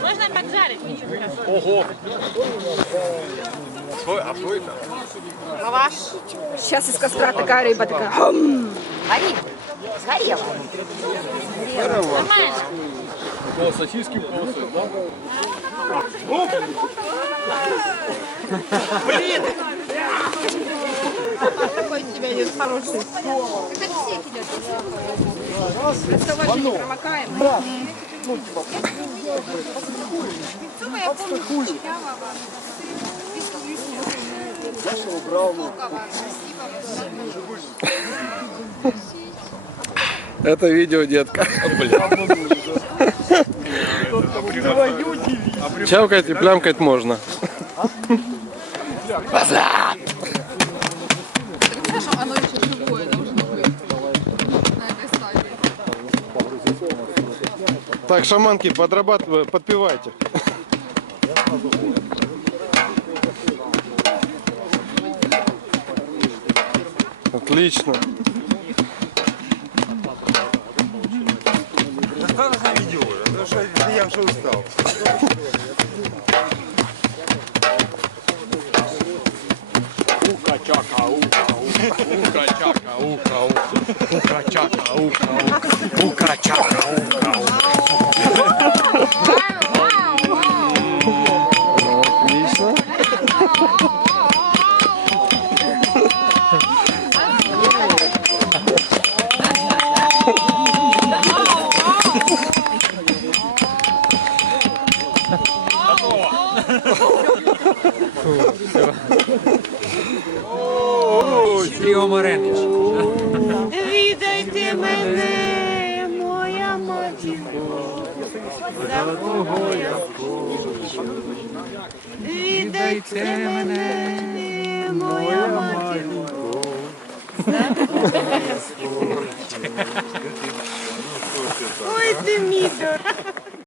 Можно поджарить, ничего страшного. Ого! Что, а что это? Лаваш. Сейчас из костра такая рыба такая. Хм. Гори. Сгорела. Нормально. Около сосиски полосы, да? Какой из тебя идет хороший. Доставать не промокаем. Это видео, детка. Чавкать и плямкать можно. Так, шаманки, подрабатывай, подпевайте. Отлично. Я уже устал. Uca, tchaca, uca, uca. Uca, uca, uca. Uca, uca, Можливо, Маринки. Віддайте мене, моя матінко, за кого я хочу. Віддайте мене, моя матінко, за кого я хочу. Ой, ти.